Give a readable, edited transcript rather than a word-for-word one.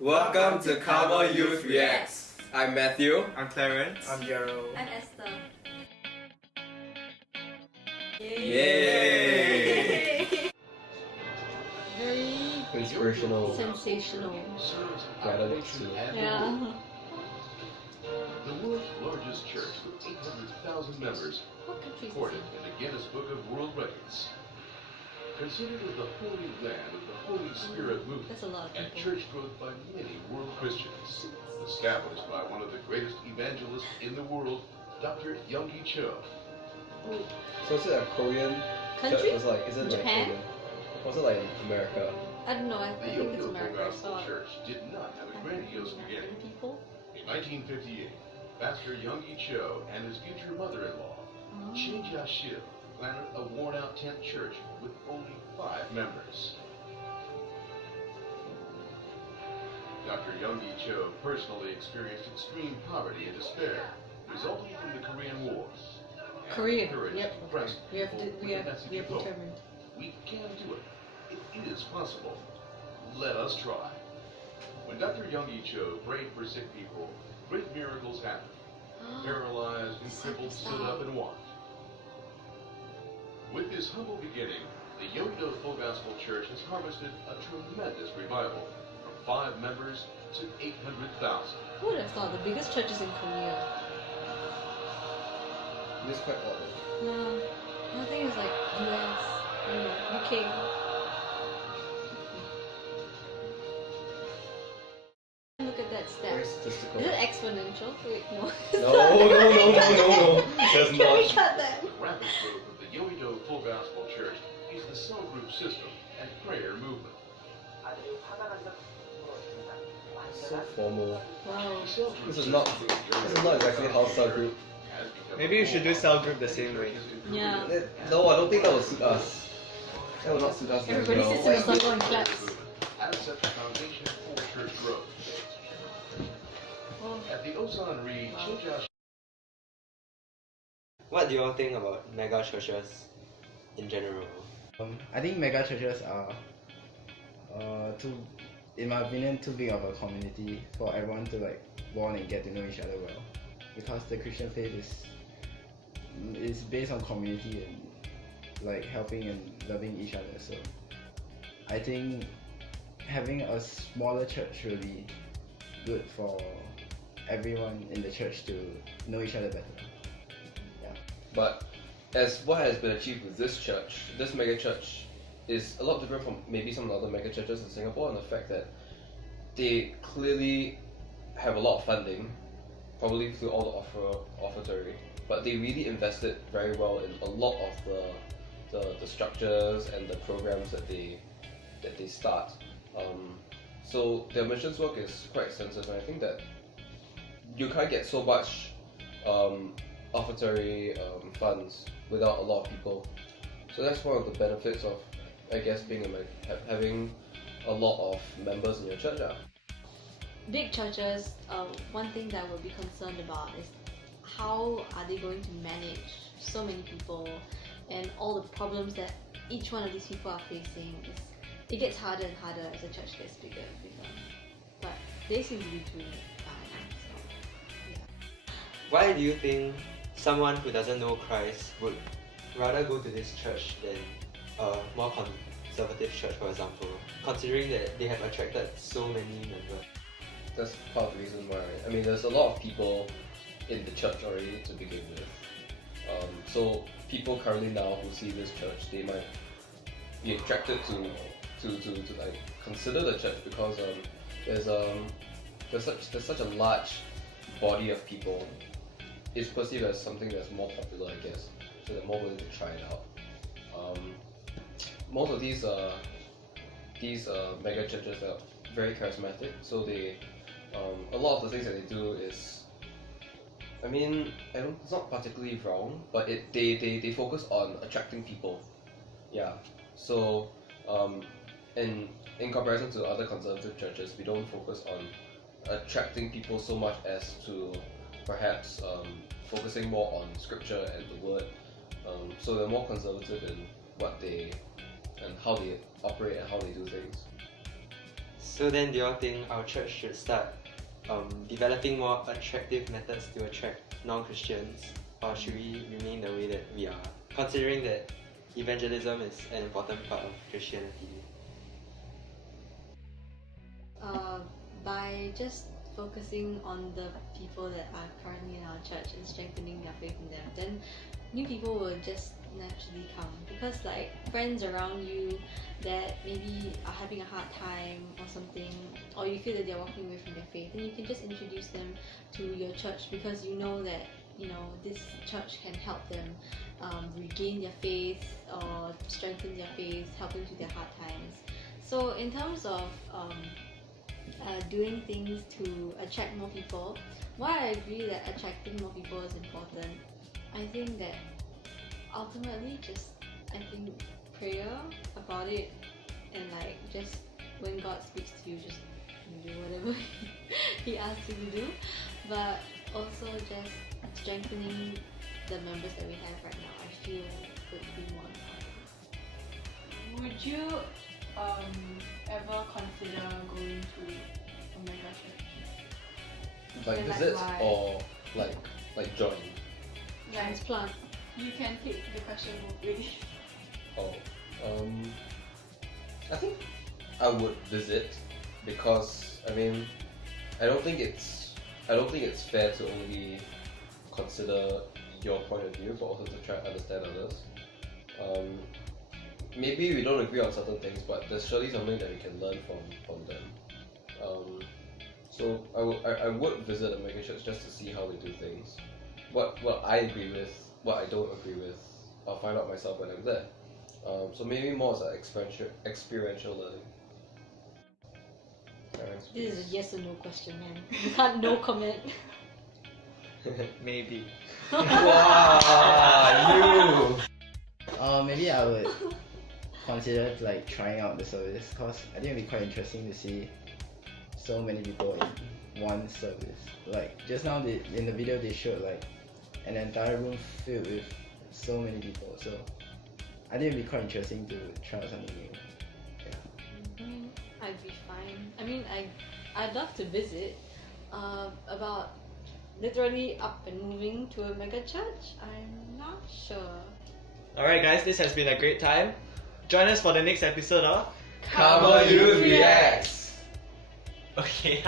Welcome to Carmel Youth Reacts. I'm Matthew. I'm Clarence. I'm Gerald. I'm Esther. Yay! Very Inspirational. sensational. Gathered to Yeah. The world's largest church with 800,000 members What country is recorded this? in the Guinness Book of World Records. Considered as the holy land of the Holy Spirit movement That's a lot of and people. church growth by many world Christians. Established by one of the greatest evangelists in the world, Dr. Youngi Cho. So is it a Korean Country? church? Is it Japan? like Korean? Or is it like in America? I don't know. I The think it's Youngi America. Gospel So Church did not have a grandiose beginning. people. In 1958, Pastor Youngi Cho and his future mother-in-law, Chi Jia-shil, planted a worn-out tent church with only 5 members. Dr. Youngi Cho personally experienced extreme poverty and despair, resulting from the Korean War. And Korean. encouraged Yep. press We have people with we a have message we have of hope. determined. We can do it. It is possible. Let us try. When Dr. Youngi Cho prayed for sick people, great miracles happened. Paralyzed and crippled stood up and walked. With this humble beginning, the Yodo Full Gospel Church has harvested a tremendous revival from 5 members to 800,000. Who would have thought the biggest church is in Korea? This is quite odd. No, I think it's like US, I don't know, UK. Look at that Very step. statistical. Is it exponential? Wait, no. No. That's Can we not. cut that? The rapid growth of the Yodo Full Gospel Church is the cell group system and prayer movement. So formal. Wow. The cell group This is not exactly how cell group. has become Maybe you should do cell group the same way. Yeah. No, I don't think that will suit us. That will not suit us. Everybody very sits well. in a circle and claps. As such a foundation for church growth. Oh. At the Osan Reed Chiljash What do you all think about mega churches in general? I think mega churches are, in my opinion, too big of a community for everyone to like bond and get to know each other well. Because the Christian faith is based on community and like helping and loving each other. So I think having a smaller church will be good for everyone in the church to know each other better. But as what has been achieved with this church, this mega church is a lot different from maybe some other mega churches in Singapore, and the fact that they clearly have a lot of funding, probably through all the offertory, but they really invested very well in a lot of the structures and the programs that they start. So their missions work is quite extensive, and I think that you can't get so much offertory funds without a lot of people. So that's one of the benefits of, I guess, being having a lot of members in your church. Big churches, one thing that we'll be concerned about is how are they going to manage so many people and all the problems that each one of these people are facing. It gets harder and harder as the church gets bigger and bigger. But they seem to be doing it fine. So, yeah. Why do you think someone who doesn't know Christ would rather go to this church than a more conservative church, for example, considering that they have attracted so many members? That's part of the reason why. I mean, there's a lot of people in the church already to begin with. So people currently now who see this church, they might be attracted to like consider the church because there's such a large body of people. It's perceived as something that's more popular, I guess, so they're more willing to try it out. Most of these mega churches are very charismatic, so they a lot of the things that they do is, I mean, it's not particularly wrong, but they focus on attracting people. Yeah. So in comparison to other conservative churches, we don't focus on attracting people so much as to perhaps focusing more on scripture and the word. So they're more conservative in what they and how they operate and how they do things. So then, do you all think our church should start developing more attractive methods to attract non-Christians, or should we remain the way that we are, considering that evangelism is an important part of Christianity? By just focusing on the people that are currently in our church and strengthening their faith in them, then new people will just naturally come, because like friends around you that maybe are having a hard time or something, or you feel that they're walking away from their faith, then you can just introduce them to your church, because you know that this church can help them regain their faith or strengthen their faith, help them through their hard times. So in terms of doing things to attract more people, while I agree that attracting more people is important, I think that ultimately I think prayer about it, and like just when God speaks to you, just do whatever He asks you to do, but also just strengthening the members that we have right now, I feel would be more important. Would you ever consider going to a mega church? Like And like visits why? or like join? Transplant. You can take the question both ways. Oh, I think I would visit, because I mean, I don't think it's fair to only consider your point of view, but also to try to understand others. Maybe we don't agree on certain things, but there's surely something that we can learn from them. So I would visit a megachurch just to see how they do things. What I agree with, what I don't agree with, I'll find out myself when I'm there. So maybe more as an experiential learning. Thanks, This is a please. yes or no question, man. You can't no comment. Maybe. Wow, you! Maybe I would consider like trying out the service, because I think it'd be quite interesting to see so many people in one service. Like just now in the video they showed like an entire room filled with so many people, so I think it'd be quite interesting to try out something new. Yeah. I mean, I'd be fine. I mean, I'd love to visit. About literally up and moving to a mega church, I'm not sure. Alright guys, this has been a great time. Join us for the next episode of Carmel Youth Reacts! Okay.